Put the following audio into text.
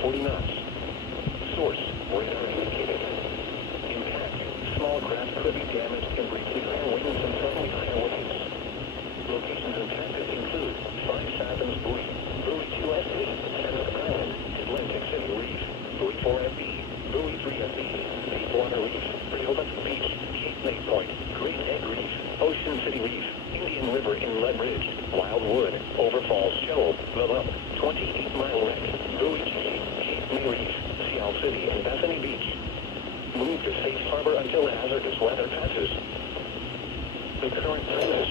40 knots. Source, radar indicated. Impact, small craft could be damaged in briefly higher winds and suddenly higher waves. Locations impacted include 5 Fathoms Buoy, Buoy 2SB, Senate Island, Atlantic City Reef, Buoy 4FB, Buoy 3FB, Deepwater Reef, Rehoboth Beach, Cape May Point, Great Egg Reef, Ocean City Reef, Indian River Inlet Ridge, Wildwood, Overfalls Shoal, The Lump, 28-mile wreck, Buoy G, Cape May Reef, Seal City and Bethany Beach. Move to safe harbor until hazardous weather passes. The current time is